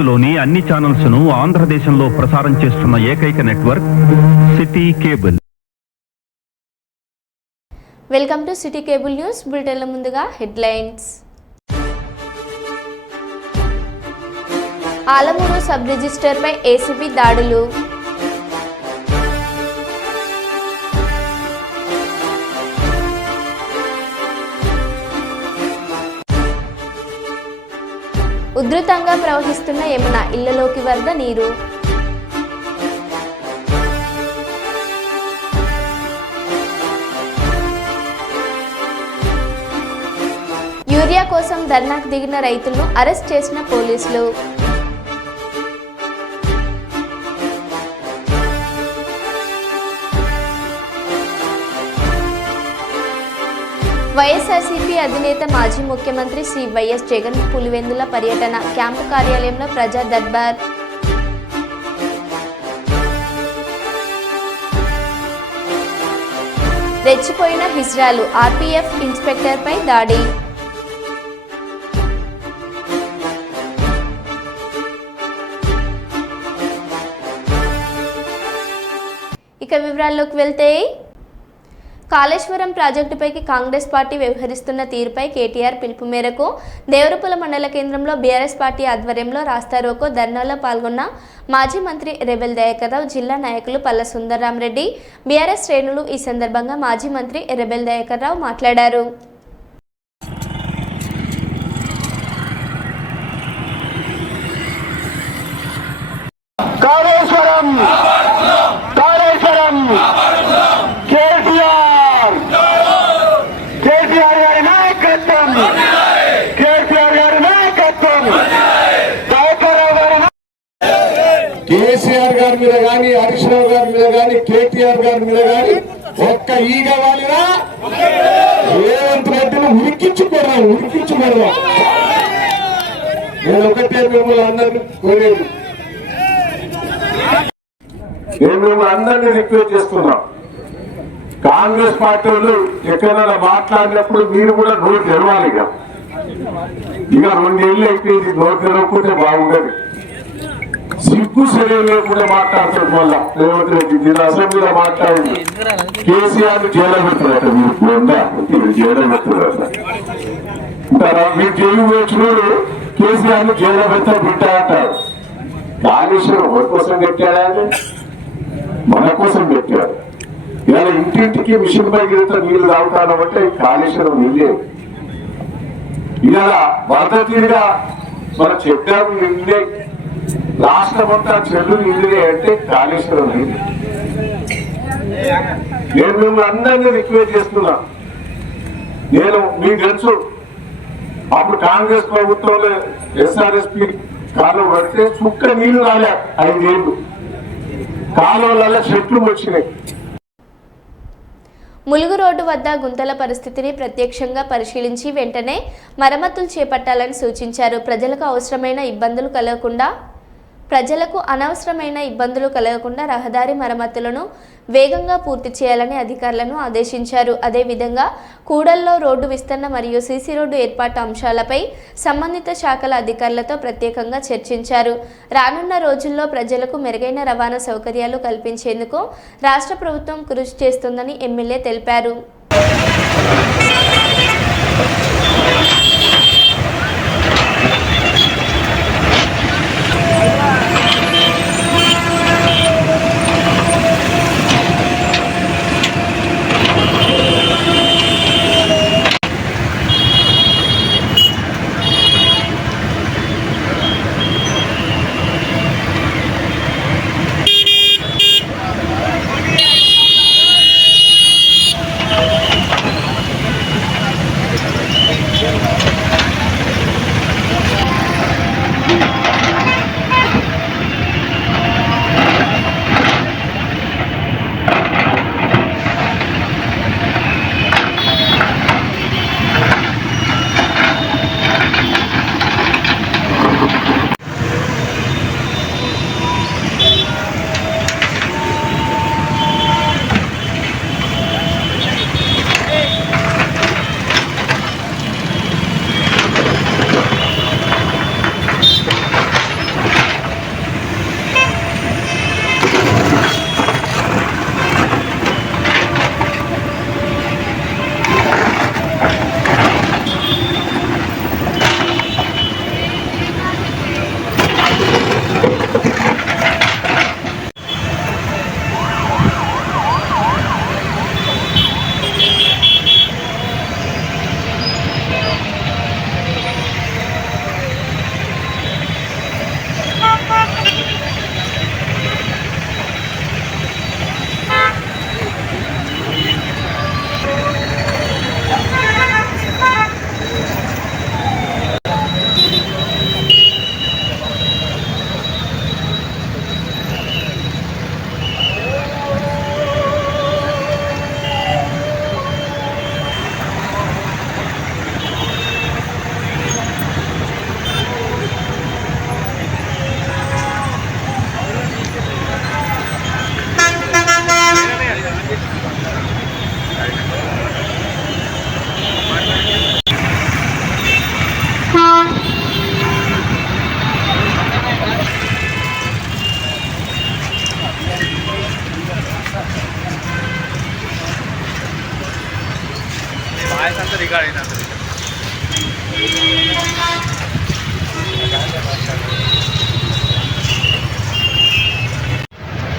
భారత్లోని అన్ని ఛానల్స్ ను ఆంధ్రదేశంలో ప్రసారం చేస్తున్న ఏకైక network city cable. Welcome to city cable news బులెటిన్ల ముందుగా హెడ్లైన్స్. ఆలమూరు సబ్ రిజిస్టర్ పై ఏసీబీ దాడులు. ఉధృతంగా ప్రవహిస్తున్న యమున, ఇళ్లలోకి వరద నీరు. యూరియా కోసం ధర్నాకు దిగిన రైతులను అరెస్ట్ చేసిన పోలీసులు. వైఎస్ఆర్సీపీ అధినేత మాజీ ముఖ్యమంత్రి శ్రీ వైఎస్ జగన్ పులివెందుల పర్యటన, క్యాంపు కార్యాలయంలో ప్రజా దర్బార్. రెచ్చిపోయిన హిజ్రాలు, ఆర్పీఎఫ్ ఇన్స్పెక్టర్పై దాడి. ఇక వివరాల్లోకి వెళ్తే, కాళేశ్వరం ప్రాజెక్టుపైకి కాంగ్రెస్ పార్టీ వ్యవహరిస్తున్న తీరుపై కేటీఆర్ పిలుపు మేరకు దేవరపల్లి మండల కేంద్రంలో బీఆర్ఎస్ పార్టీ ఆధ్వర్యంలో రాస్తారోకో ధర్నాలో పాల్గొన్న మాజీ మంత్రి రెబెల్ దయాకర్ రావు, జిల్లా నాయకులు పల్ల సుందరరామరెడ్డి, బీఆర్ఎస్ శ్రేణులు. ఈ సందర్భంగా మాజీ మంత్రి రెబెల్ దయాకర్ రావు మాట్లాడారు. కేసీఆర్ గారి మీద కానీ, హరీష్ రావు గారి మీద కానీ, కేటీఆర్ గారి మీద కానీ ఒక్క ఈగ వాలినా రేవంత్ రెడ్డిని ఉరికించుకోరాం. నేను ఒకటే మిమ్మల్ని అందరినీ కోరేది, నేను మిమ్మల్ని అందరినీ రిక్వెస్ట్ చేస్తున్నా, కాంగ్రెస్ పార్టీ వాళ్ళు ఎక్కడైనా మాట్లాడినప్పుడు మీరు కూడా నోరు తెరవాలి. ఇక 2 ఏళ్ళు అయిపోయింది, నోరు తెరవకుంటే బాగుండదు. సిగ్గు శరీరం లేకుండా మాట్లాడుతాడు. మళ్ళా రేవంత్ రెడ్డి నేను అసెంబ్లీలో మాట్లాడింది, కేసీఆర్ జైలు పెడుతున్నారట, మీరు జైలు పెడుతున్నారట. మీరు జైలు వేసినోడు కేసీఆర్ ను జైలు పెడతా బిడ్డా అంటారు. కాళేశ్వరం ఎవరి కోసం పెట్టాడా? మన కోసం పెట్టాడు. ఇలా ఇంటింటికి మిషన్ పై గిరితో నీళ్లు తాగుతానంటే కాళేశ్వరం నీళ్ళే. ఇలా వరద తీరుగా మనం చెప్పాము, నిన్నే రాష్ట్రమంతా చెల్లు నిండినే అంటే కాళేశ్వరం నీళ్ళు. నేను మిమ్మల్ని అందరినీ రిక్వెస్ట్ చేస్తున్నా, మీకు తెలుసు అప్పుడు కాంగ్రెస్ ప్రభుత్వంలో ఎస్ఆర్ఎస్పీ కాలువ పడితే చుక్క నీళ్లు రాలే, 5 ఏళ్ళు కాలువలలో చెట్లు వచ్చినాయి. ములుగు రోడ్డు వద్ద గుంతల పరిస్థితిని ప్రత్యక్షంగా పరిశీలించి వెంటనే మరమ్మతులు చేపట్టాలని సూచించారు. ప్రజలకు అనవసరమైన ఇబ్బందులు కలగకుండా రహదారి మరమ్మతులను వేగంగా పూర్తి చేయాలని అధికారులను ఆదేశించారు. అదేవిధంగా కూడల్లో రోడ్డు విస్తరణ మరియు సీసీ రోడ్డు ఏర్పాటు అంశాలపై సంబంధిత శాఖల అధికారులతో ప్రత్యేకంగా చర్చించారు. రానున్న రోజుల్లో ప్రజలకు మెరుగైన రవాణా సౌకర్యాలు కల్పించేందుకు రాష్ట్ర ప్రభుత్వం కృషి చేస్తుందని ఎమ్మెల్యే తెలిపారు.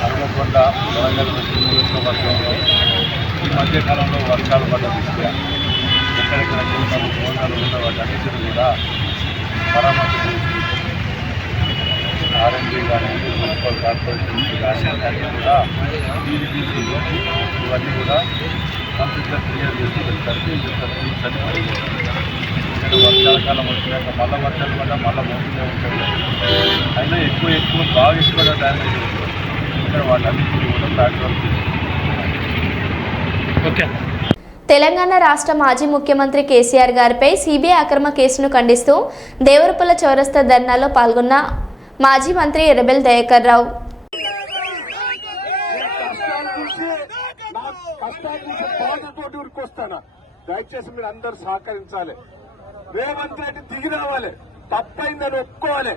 అరవకొండ వరంగల్ నియోజకవర్గంలో ఈ మధ్యకాలంలో వర్షాలు పడ్డ దృష్ట్యా ఎక్కడెక్కడ చిన్న మోటార్లు ఉన్న వాటన్నిటిని కూడా మరమ్మతు చేసి ఆర్ఎండ్బి కానీ మున్సిపల్ కార్పొరేషన్ కానీ కూడా ఇవన్నీ కూడా కంప్లీట్గా క్లియర్ చేసి వర్షాకాలం వచ్చినాక మళ్ళీ వర్షాలు పడ్డా మళ్ళీ మోసులే ఉంటాయి. అయినా ఎక్కువ బాగా ఎక్కువగా డ్యామేజ్ అవుతుంది. ఇక్కడ వాటన్నిటిని కూడా ఫ్యాక్టర్ ఓకే. తెలంగాణ రాష్ట్ర మాజీ ముఖ్యమంత్రి కేసీఆర్ గారిపై సిబిఐ అక్రమ కేసును ఖండిస్తూ దేవరపల్లి చౌరస్తా ధర్నాలో పాల్గొన్న మాజీ మంత్రి ఎర్రబెల్లి దయాకర్ రావు. దయచేసి మీరు అందరూ సహకరించాలి. రేవంత్ రెడ్డి దిగి రావాలి, తప్పైందని ఒప్పుకోవాలి.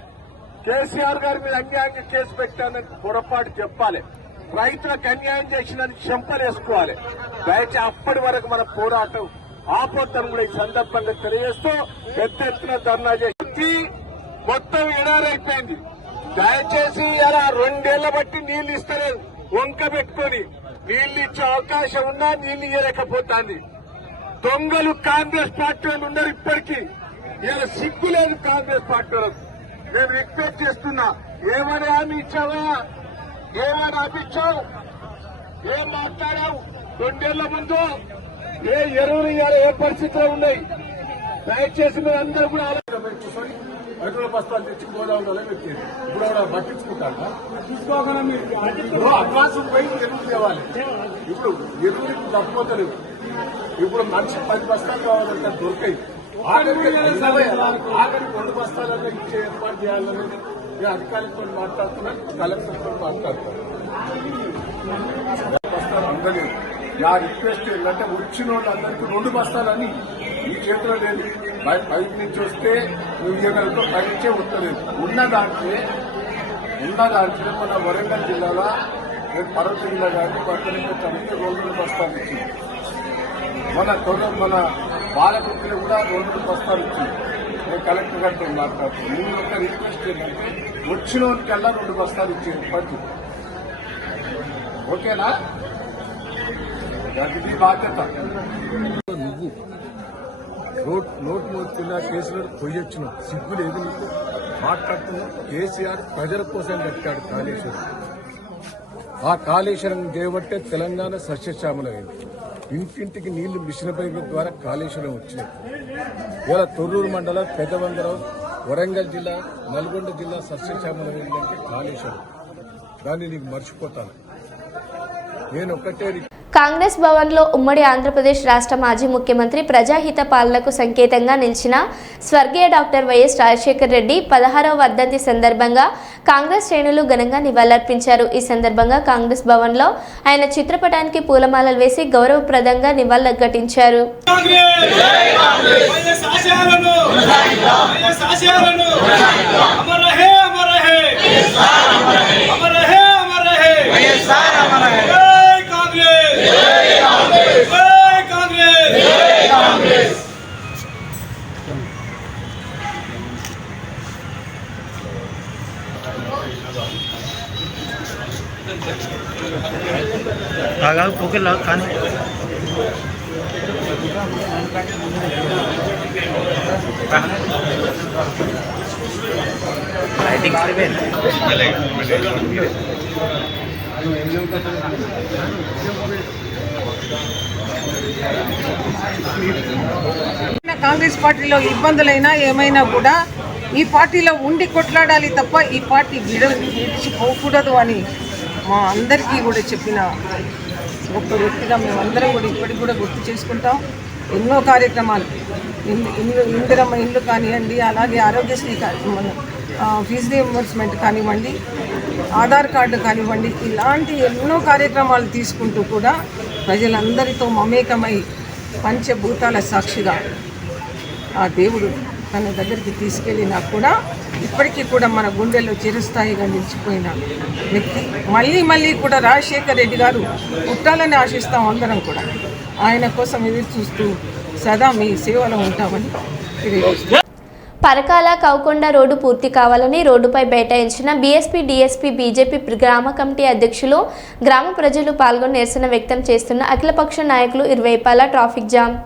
కేసీఆర్ గారి మీద అన్యాయంగా కేసు పెట్టానని పొరపాటు చెప్పాలి. రైతులకు అన్యాయం చేసినని చెంపలేసుకోవాలి. దయచేసి అప్పటి వరకు మన పోరాటం ఆపొద్దని కూడా ఈ సందర్భంగా తెలియజేస్తూ పెద్ద ఎత్తున ధర్నా చేసి మొత్తం ఎడారైపోయింది. దయచేసి ఇలా 2 ఏళ్ల బట్టి నీళ్లు ఇస్తలేదు. వంక పెట్టుకొని నీళ్లు ఇచ్చే అవకాశం ఉన్నా నీళ్లు ఇవ్వలేకపోతుంది. దొంగలు కాంగ్రెస్ పార్టీ వాళ్ళు ఉన్నారు. ఇప్పటికీ ఇలా సిగ్గు లేదు కాంగ్రెస్ పార్టీ వాళ్ళకు. నేను రిక్వెస్ట్ చేస్తున్నా, ఏమని హామీ ఇచ్చావా? ఏమని ఆపించావు? ఏం మాట్లాడావు? 2 ఏళ్ల ముందు ఏ ఎరువులు ఇవాళ ఏ పరిస్థితిలో ఉన్నాయి? దయచేసి మీరు అందరూ కూడా కూర్చొని రైతుల బస్తాలు తెచ్చి గోదావరిలో పెట్టేది. ఇప్పుడు కూడా పట్టించుకుంటారా? చూసుకోకుండా మీరు అడ్వాన్స్ పోయి ఎరువులు తేవాలి. ఇప్పుడు ఎరువులు తప్పలేదు. ఇప్పుడు మనిషి 10 బస్తాలు కావాలంటే దొరికాయి. ఆఖరికి 2 బస్తాలన్నా ఇచ్చే ఏర్పాటు చేయాలని నేను అధికారులతో మాట్లాడుతున్నాను, కలెక్టర్తో మాట్లాడుతున్నాను. బస్తాలు అందలేదు. నా రిక్వెస్ట్ ఏంటంటే వచ్చిన వాళ్ళందరికీ 2 బస్తాలని ఈ చేతిలో లేదు. బయట నుంచి వస్తే నువ్వు ఇవ్వగలతో పైనుంచే వస్తలేదు. ఉన్న దాంట్లో మన వరంగల్ జిల్లాలో పర్వత జిల్లా కానీ పక్కన తనకి 2 బస్తాలు ఇచ్చింది. మన బాలకుర్తిలో కూడా 2 బస్తాలు ఇచ్చింది. నేను కలెక్టర్ గారితో మాట్లాడుతున్నాను. నేను ఒక రిక్వెస్ట్ ఏంటంటే వచ్చిన వాళ్ళకల్లా 2 బస్తాలు ఇచ్చేది పట్టు. ఓకేనా? ఇది బాధ్యత. నువ్వు నోటు మోస్తున్న కేసులో పొయ్యొచ్చిన సిగ్గు లేదు నీకు. మాట్లాడుతున్నావు. కేసీఆర్ ప్రజల కోసం కట్టాడు కాళేశ్వరం. ఆ కాళేశ్వరం చేయబట్టే తెలంగాణ సస్యశ్యామలమైంది. ఇంటింటికి నీళ్లు మిషన్ పైపు ద్వారా కాళేశ్వరం వచ్చినాయి. ఇలా తొర్రూరు మండలం పెద్దవందరం, వరంగల్ జిల్లా, నల్గొండ జిల్లా సస్యశ్యామలమైందంటే కాళేశ్వరం. దాన్ని నీకు మర్చిపోతాను. నేను ఒక్కటే కాంగ్రెస్ భవన్లో ఉమ్మడి ఆంధ్రప్రదేశ్ రాష్ట్ర మాజీ ముఖ్యమంత్రి ప్రజాహిత పాలనకు సంకేతంగా నిలిచిన స్వర్గీయ డాక్టర్ వైఎస్ రాజశేఖర్ రెడ్డి 16వ వర్ధంతి సందర్భంగా కాంగ్రెస్ శ్రేణులు ఘనంగా నివాళులర్పించారు. ఈ సందర్భంగా కాంగ్రెస్ భవన్లో ఆయన చిత్రపటానికి పూలమాలలు వేసి గౌరవప్రదంగా నివాళులర్పించారు. కానీ కాంగ్రెస్ పార్టీలో ఇబ్బందులైనా ఏమైనా కూడా ఈ పార్టీలో ఉండి కొట్లాడాలి తప్ప ఈ పార్టీ విడిచిపోకూడదు అని మా అందరికీ కూడా చెప్పిన గొప్ప వ్యక్తిగా మేమందరం కూడా ఇప్పటికి కూడా గుర్తు చేసుకుంటాం. ఎన్నో కార్యక్రమాలు, ఇందిరమ్మ ఇల్లు కానివ్వండి, అలాగే ఆరోగ్యశ్రీ ఫీజు రీయింబర్స్మెంట్ కానివ్వండి, ఆధార్ కార్డు కానివ్వండి, ఇలాంటి ఎన్నో కార్యక్రమాలు తీసుకుంటూ కూడా ప్రజలందరితో మమేకమై పంచభూతాల సాక్షిగా ఆ దేవుడు తన దగ్గరికి తీసుకెళ్ళినా కూడా ఇప్పటికీ కూడా మన గుండెల్లో చిరస్థాయిగా నిలిచిపోయిన వ్యక్తి. మళ్ళీ కూడా రాజశేఖర్ రెడ్డి గారు పుట్టాలని ఆశిస్తాం అందరం కూడా. ఆయన కోసం ఎదురు చూస్తూ సదా మీ సేవలో ఉంటామని తెలియజేస్తున్నాను. పరకాల కౌకొండ రోడ్డు పూర్తి కావాలని రోడ్డుపై బైఠాయించిన బీఎస్పీ, డీఎస్పీ, బీజేపీ గ్రామ కమిటీ అధ్యక్షులు, గ్రామ ప్రజలు పాల్గొని నిరసన వ్యక్తం చేస్తున్న అఖిలపక్ష నాయకులు ఇరువైపాలా ట్రాఫిక్ జామ్.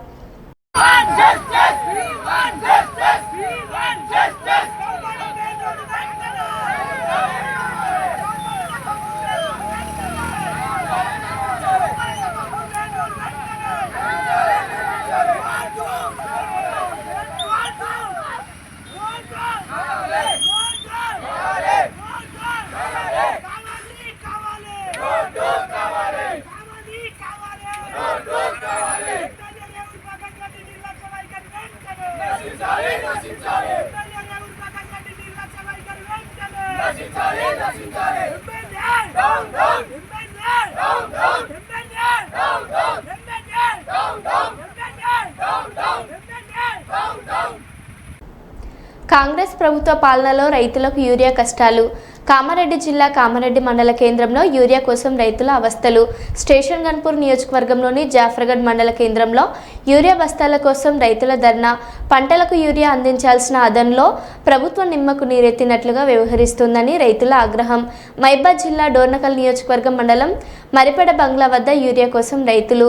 కాంగ్రెస్ ప్రభుత్వ పాలనలో రైతులకు యూరియా కష్టాలు. కామారెడ్డి జిల్లా కామారెడ్డి మండల కేంద్రంలో యూరియా కోసం రైతుల అవస్థలు. స్టేషన్ గన్పూర్ నియోజకవర్గంలోని జాఫర్గఢ్ మండల కేంద్రంలో యూరియా బస్తాల కోసం రైతుల ధర్నా. పంటలకు యూరియా అందించాల్సిన అదనంలో ప్రభుత్వం నిమ్మకు నీరెత్తినట్లుగా వ్యవహరిస్తుందని రైతుల ఆగ్రహం. మహబూబాబాద్ జిల్లా డోర్నకల్ నియోజకవర్గం మండలం మరిపెడ బంగ్లా వద్ద యూరియా కోసం రైతులు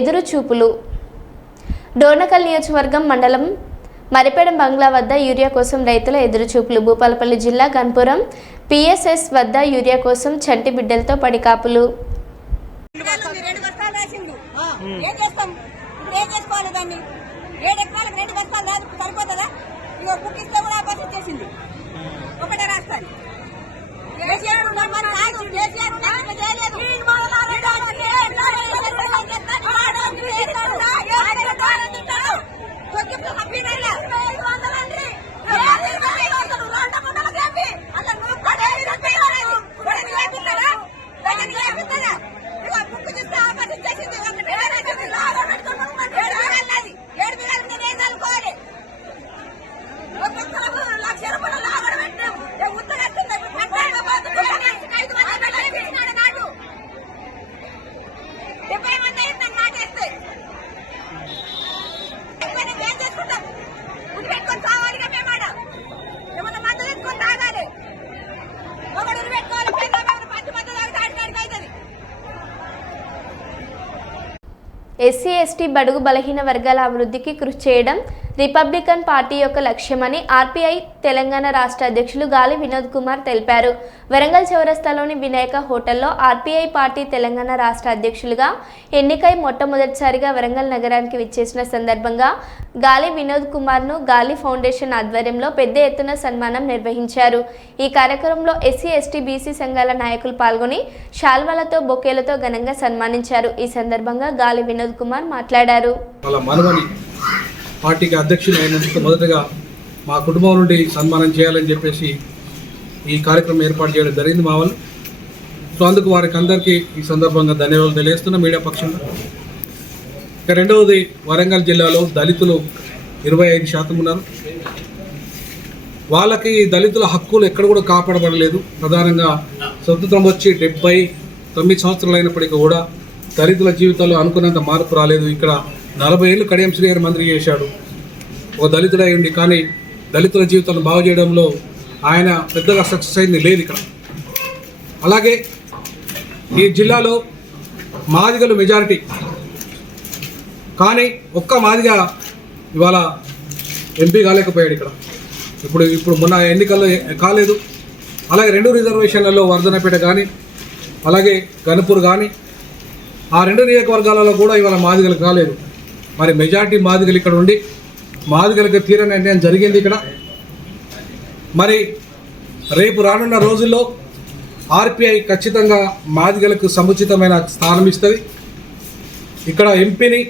ఎదురు చూపులు. డోర్నకల్ నియోజకవర్గం మండలం మరిపెడం బంగ్లా వద్ద యూరియా కోసం రైతుల ఎదురుచూపులు. భూపాలపల్లి జిల్లా గన్పురం పిఎస్ఎస్ వద్ద యూరియా కోసం చంటి బిడ్డలతో పడికాపులు. ఎస్సీ, ఎస్టీ, బడుగు బలహీన వర్గాల అభివృద్ధికి కృషి చేయడం రిపబ్లికన్ పార్టీ యొక్క లక్ష్యమని ఆర్పీఐ తెలంగాణ రాష్ట్ర అధ్యక్షులు గాలి వినోద్ కుమార్ తెలిపారు. వరంగల్ చౌరస్తాలోని వినాయక హోటల్లో ఆర్పీఐ పార్టీ తెలంగాణ రాష్ట్ర అధ్యక్షులుగా ఎన్నికై మొట్టమొదటిసారిగా వరంగల్ నగరానికి విచ్చేసిన సందర్భంగా గాలి వినోద్ కుమార్ను గాలి ఫౌండేషన్ ఆధ్వర్యంలో పెద్ద ఎత్తున సన్మానం నిర్వహించారు. ఈ కార్యక్రమంలో ఎస్సీ, ఎస్టీ, బీసీ సంఘాల నాయకులు పాల్గొని శాల్వాలతో, బొకేలతో ఘనంగా సన్మానించారు. ఈ సందర్భంగా గాలి వినోద్ కుమార్ మాట్లాడారు. పార్టీకి అధ్యక్షులు అయినందుకు మొదటగా మా కుటుంబం నుండి సన్మానం చేయాలని చెప్పేసి ఈ కార్యక్రమం ఏర్పాటు చేయడం జరిగింది మా వాళ్ళు. సో అందుకు వారికి అందరికీ ఈ సందర్భంగా ధన్యవాదాలు తెలియజేస్తున్న మీడియా పక్షంలో. ఇక రెండవది, వరంగల్ జిల్లాలో దళితులు 25% ఉన్నారు. వాళ్ళకి దళితుల హక్కులు ఎక్కడ కూడా కాపాడబడలేదు. ప్రధానంగా స్వతంత్రం వచ్చి 79 సంవత్సరాలు అయినప్పటికీ కూడా దళితుల జీవితాల్లో అనుకున్నంత మార్పు రాలేదు. ఇక్కడ 40 ఏళ్ళు కడియం శ్రీ గారు మంత్రి చేశాడు, ఒక దళితుడు అయ్యండి. కానీ దళితుల జీవితాలను బాగు చేయడంలో ఆయన పెద్దగా సక్సెస్ అయింది లేదు ఇక్కడ. అలాగే ఈ జిల్లాలో మాదిగలు మెజారిటీ, కానీ ఒక్క మాదిగా ఇవాళ ఎంపీ కాలేకపోయాడు ఇక్కడ. ఇప్పుడు మొన్న ఎన్నికల్లో కాలేదు. అలాగే 2 రిజర్వేషన్లలో వర్ధనపేట కానీ అలాగే గణపూర్ కానీ ఆ 2 నియోజకవర్గాలలో కూడా ఇవాళ మాదిగలు కాలేదు. మరి మెజార్టీ మాదిగలు ఇక్కడ ఉండి మాదిగలకు తీరని నిర్ణయం జరిగింది ఇక్కడ. మరి రేపు రానున్న రోజుల్లో ఆర్పీఐ ఖచ్చితంగా మాదిగలకు సముచితమైన స్థానం ఇస్తుంది. ఇక్కడ ఎంపీని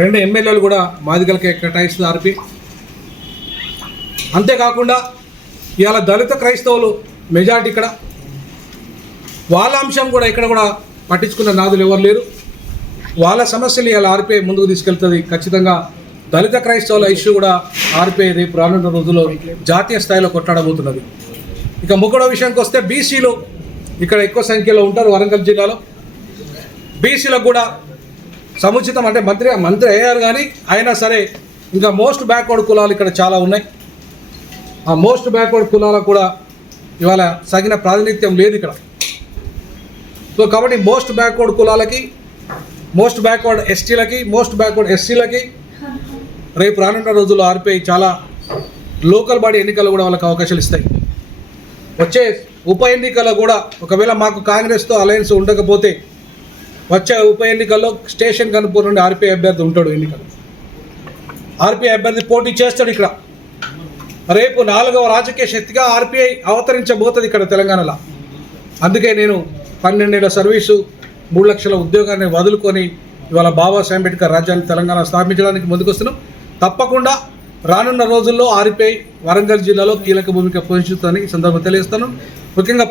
2 ఎమ్మెల్యేలు కూడా మాదిగలకే కేటాయిస్తుంది ఆర్పీ. అంతేకాకుండా ఇవాళ దళిత క్రైస్తవులు మెజార్టీ ఇక్కడ, వాళ్ళ అంశం కూడా ఇక్కడ కూడా పట్టించుకున్న నాదులు ఎవరు లేరు. వాళ్ళ సమస్యలు ఇలా ఆర్పీఐ ముందుకు తీసుకెళ్తుంది. ఖచ్చితంగా దళిత క్రైస్తవుల ఇష్యూ కూడా ఆర్పీఐ రేపు రానున్న రోజుల్లో జాతీయ స్థాయిలో కొట్లాడబోతున్నది. ఇక 3వ విషయానికి వస్తే బీసీలు ఇక్కడ ఎక్కువ సంఖ్యలో ఉంటారు. వరంగల్ జిల్లాలో బీసీలకు కూడా సముచితం అంటే మంత్రి అయ్యారు కానీ అయినా సరే ఇంకా మోస్ట్ బ్యాక్వర్డ్ కులాలు ఇక్కడ చాలా ఉన్నాయి. ఆ మోస్ట్ బ్యాక్వర్డ్ కులాలకు కూడా ఇవాళ తగిన ప్రాతినిధ్యం లేదు ఇక్కడ. సో కాబట్టి మోస్ట్ బ్యాక్వర్డ్ కులాలకి, మోస్ట్ బ్యాక్వర్డ్ ఎస్టీలకి, మోస్ట్ బ్యాక్వర్డ్ ఎస్సీలకి రేపు రానున్న రోజుల్లో ఆర్పిఐ చాలా లోకల్ బాడీ ఎన్నికల్లో కూడా వాళ్ళకి అవకాశాలు ఇస్తాయి. వచ్చే ఉప ఎన్నికల్లో కూడా ఒకవేళ మాకు కాంగ్రెస్తో అలయన్స్ ఉండకపోతే వచ్చే ఉప ఎన్నికల్లో స్టేషన్ కనుపూర్ నుండి ఆర్పిఐ అభ్యర్థి ఉంటాడు. ఎన్నికలు ఆర్పిఐ అభ్యర్థి పోటీ చేస్తాడు. ఇక్కడ రేపు 4వ రాజకీయ శక్తిగా ఆర్పిఐ అవతరించబోతుంది ఇక్కడ తెలంగాణలో. అందుకే నేను 12 ఏళ్ల సర్వీసు 3 లక్షల ఉద్యోగాన్ని వదులుకొని ఇవాళ బాబాసాహెబ్ అంబేద్కర్ రాజ్యాన్ని తెలంగాణ స్థాపించడానికి ముందుకొస్తున్నాం. తప్పకుండా రానున్న రోజుల్లో ఆర్పిఐ వరంగల్ జిల్లాలో కీలక భూమిక పోషిస్తుందని ఈ సందర్భంగా తెలియజేస్తాను. ముఖ్యంగా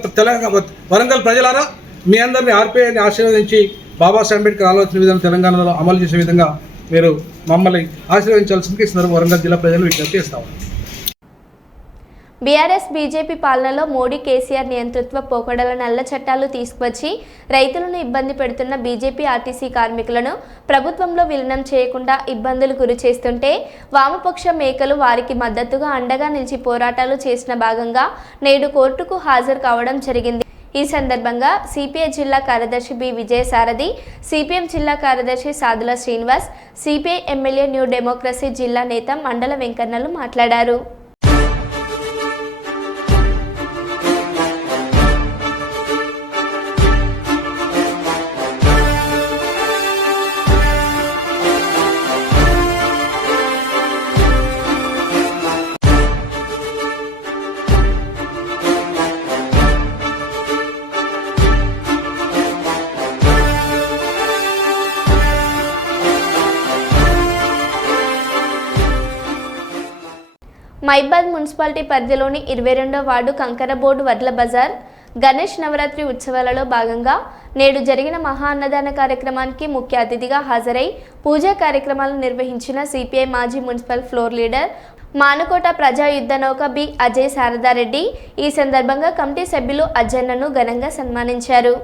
వరంగల్ ప్రజలారా మీ అందరినీ ఆర్పిఐని ఆశీర్వదించి బాబాసాహెబ్ అంబేద్కర్ ఆలోచన విధానం తెలంగాణలో అమలు చేసే విధంగా మీరు మమ్మల్ని ఆశీర్వదించాల్సిందిగా ఈ సందర్భంగా వరంగల్ జిల్లా ప్రజలు విజ్ఞప్తి చేస్తాము. బీఆర్ఎస్ బీజేపీ పాలనలో మోడీ కేసీఆర్ నియంతృత్వ పోకడల నల్ల చట్టాలు తీసుకువచ్చి రైతులను ఇబ్బంది పెడుతున్న బీజేపీ ఆర్టీసీ కార్మికులను ప్రభుత్వంలో విలీనం చేయకుండా ఇబ్బందులు గురి చేస్తుంటే వామపక్ష మేకలు వారికి మద్దతుగా అండగా నిలిచి పోరాటాలు చేసిన భాగంగా నేడు కోర్టుకు హాజరు కావడం జరిగింది. ఈ సందర్భంగా సిపిఐ జిల్లా కార్యదర్శి బి విజయసారథి, సిపిఎం జిల్లా కార్యదర్శి Sadula Srinivas, CPI MLA new democracy జిల్లా నేత మండల వెంకన్నలు మాట్లాడారు. మైబాద్ మున్సిపాలిటీ పరిధిలోని 22వ వార్డు కంకరబోర్డు వడ్ల బజార్ గణేష్ నవరాత్రి ఉత్సవాలలో భాగంగా నేడు జరిగిన మహా అన్నదాన కార్యక్రమానికి ముఖ్య అతిథిగా హాజరై పూజా కార్యక్రమాలను నిర్వహించిన సిపిఐ మాజీ మున్సిపల్ ఫ్లోర్ లీడర్ మానుకోట ప్రజా యుద్ధ నౌక బి అజయ్ శారదారెడ్డి ఈ సందర్భంగా కమిటీ సభ్యులు అజన్నను ఘనంగా సన్మానించారు.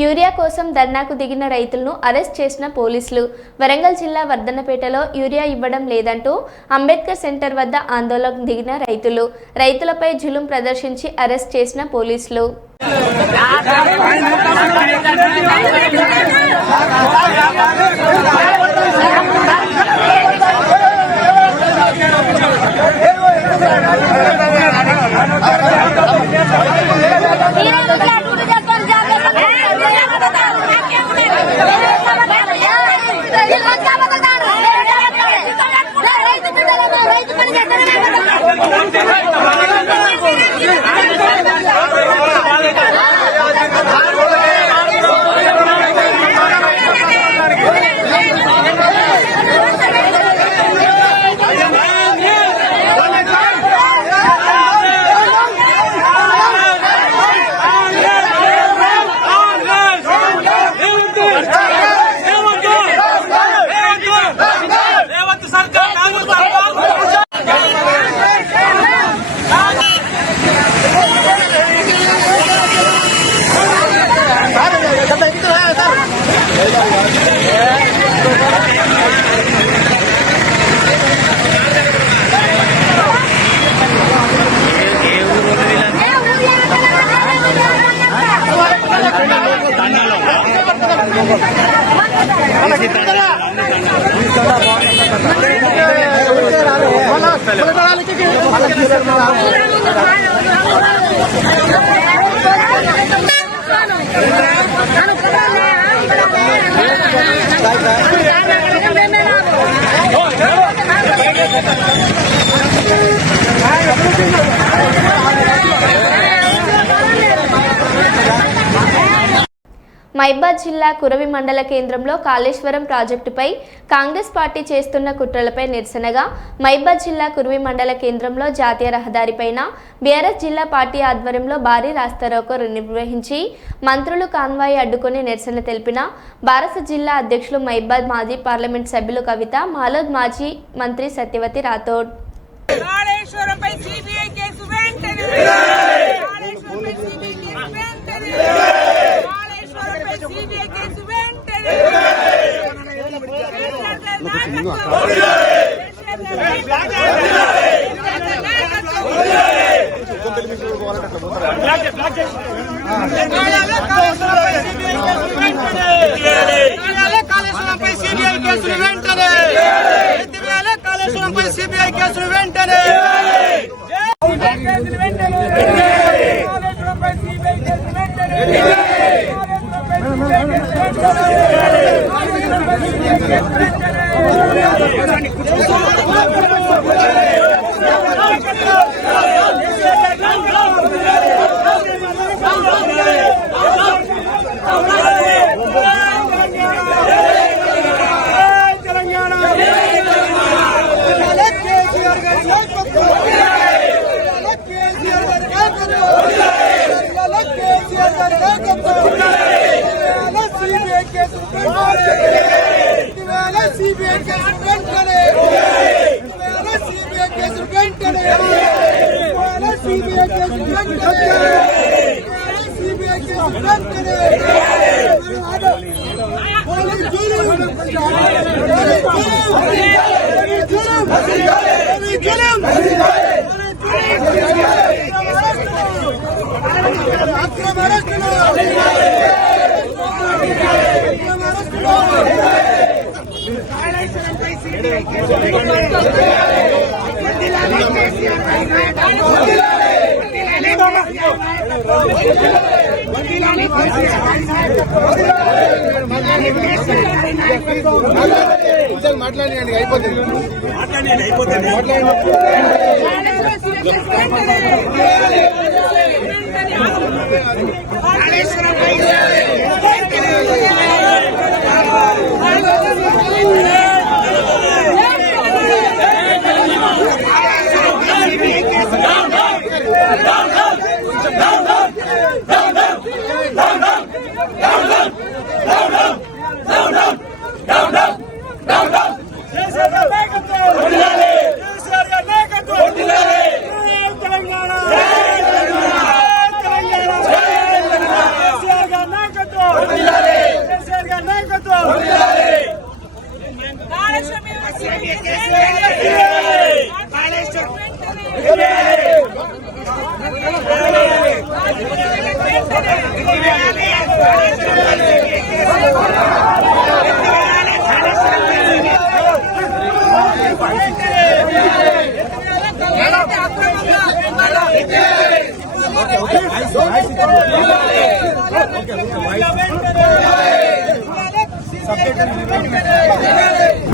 యూరియా కోసం ధర్నాకు దిగిన రైతులను అరెస్ట్ చేసిన పోలీసులు. వరంగల్ జిల్లా వర్ధన్నపేటలో యూరియా ఇవ్వడం లేదంటూ అంబేద్కర్ సెంటర్ వద్ద ఆందోళనకు దిగిన రైతులపై జులుం ప్రదర్శించి అరెస్ట్ చేసిన పోలీసులు. మైబాద్ జిల్లా కురవి మండల కేంద్రంలో కాళేశ్వరం ప్రాజెక్టుపై కాంగ్రెస్ పార్టీ చేస్తున్న కుట్రలపై నిరసనగా మైబాద్ జిల్లా కురవి మండల కేంద్రంలో జాతీయ రహదారిపైన బీఆర్ఎస్ జిల్లా పార్టీ ఆధ్వర్యంలో భారీ రాస్తారోకో నిర్వహించి మంత్రులు కాన్వాయ్ అడ్డుకొని నిరసన తెలిపిన భారత జిల్లా అధ్యక్షులు మైబాద్ మాజీ పార్లమెంట్ సభ్యులు కవిత, మాలోద్ మాజీ మంత్రి సత్యవతి రాథోడ్.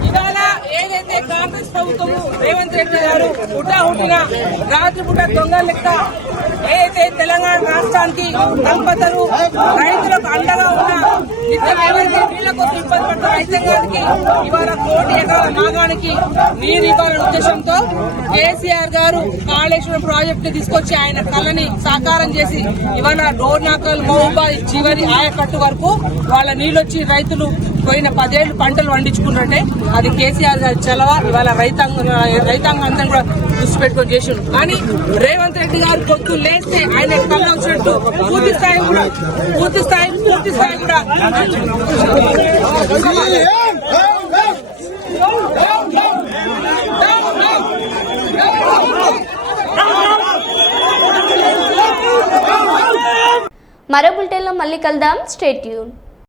ఇవాళ ఏదైతే కాంగ్రెస్ ప్రభుత్వము రేవంత్ రెడ్డి గారు పుట్టిన రాత్రిపూట దొంగ లెక్క ఏదైతే తెలంగాణ రాష్ట్రానికి దంపతులు రైతులకు అండగా ఉన్న నిత్యం ఎవరికి నీళ్ల కోసం ఇబ్బంది పడుతున్న రైతాంగానికి ఇవాళ 1 కోటి ఎకరాల నాగానికి నీరు ఇవ్వాలనే ఉద్దేశంతో కేసీఆర్ గారు కాళేశ్వరం ప్రాజెక్టు తీసుకొచ్చి ఆయన కళని సాకారం చేసి ఇవాళ డోర్నాకల్ మహబూబాద్ చివరి ఆయకట్టు వరకు వాళ్ళ నీళ్ళొచ్చి రైతులు పోయిన 10 ఏళ్లు పంటలు పండించుకున్నట్టే అది కేసీఆర్ గారి చలవ. ఇవాళ రైతాంగం అందరం కూడా దృష్టి పెట్టుకొని చేసిండు. కానీ రేవంత్ రెడ్డి గారు పొద్దు లేస్తే ఆయన కళ్ళ వచ్చినట్టు పూర్తి స్థాయి కూడా మరో బులెటిన్లో మళ్ళీ కలుద్దాం. Stay tune.